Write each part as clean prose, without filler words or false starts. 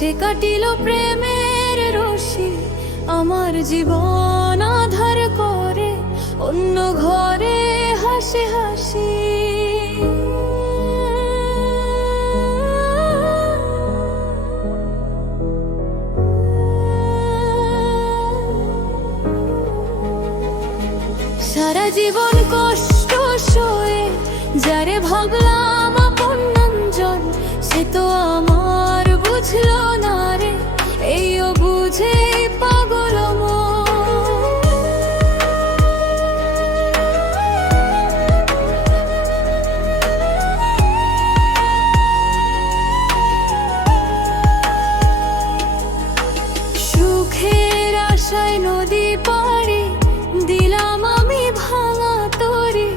সে কাটিল প্রেমের রশি আমার জীবন আধার করে, অন্য ঘরে হাসি হাসি। সারা জীবন কষ্ট সয়ে যারে ভাবলাম আপনজন, সে তো আমার বুঝলো না রে, এইও বুঝে পাগল সুখের আশায় নদী পাড়ি দিলাম আমি ভাঙা তরি,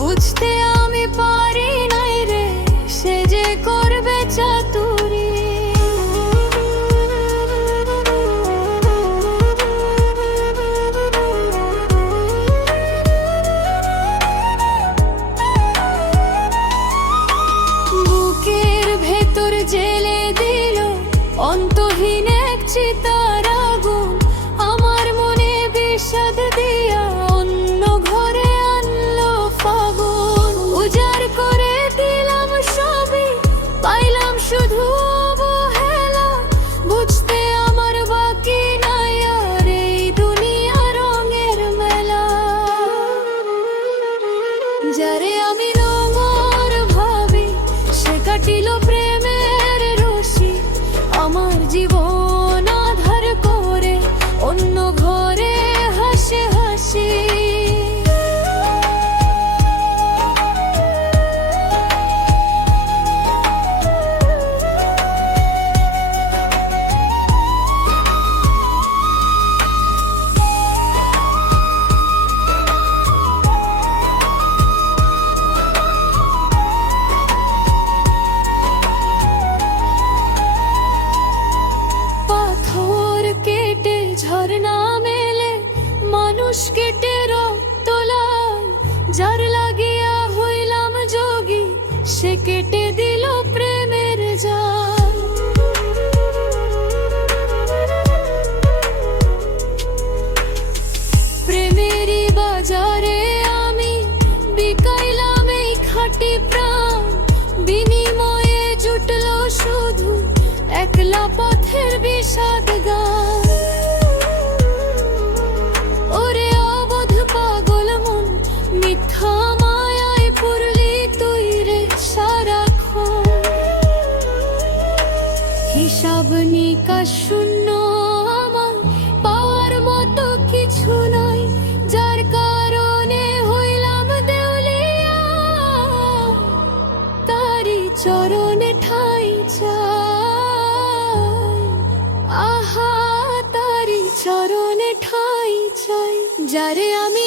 বুঝতে আমি পারি নাই রে সে যে করবে চাতুরি। বুকের ভেতর জেলে দিল অন্তহীন এক চিতার আগুন, আমার মনে বিষাদ দিয়া অন্য ঘরে আনলো ফাগুন। উজাড় করে দিলাম সবই, পাইলাম শুধু অবহেলা, বুঝতে আমার বাকি নাই আর এই দুনিয়া রঙের মেলা। যারে আমি নোংর ভাবি সে কাটিল প্রেমের রশি আমার জীবন আধার করে, অন্য ঘরে হাসি হাসি। ঝরনা মেলে মানুষ কেটে রক্ত লাল, যার লাগিয়া হইলাম যোগী সে কেটে দিল প্রেমের জাল। প্রেমেরই বাজারে আমি বিকাইলাম এই খাঁটি প্রাণ, বিনিময়ে জুটলো শুধু একলা পথের বিষাদ গান। ওরে অবধ পাগল মন মিথ্যা মায়ায় পড়লি তুই রে সারাক্ষণ, হিসাব নিকাশ শূন্য আমার পাওয়ার মতো কিছু নাই, যার কারণে হইলাম দেউলিয়া তারি চরণে ঠাই চাই। আহা তারি চরণে ঠাই চাই, যারে আমি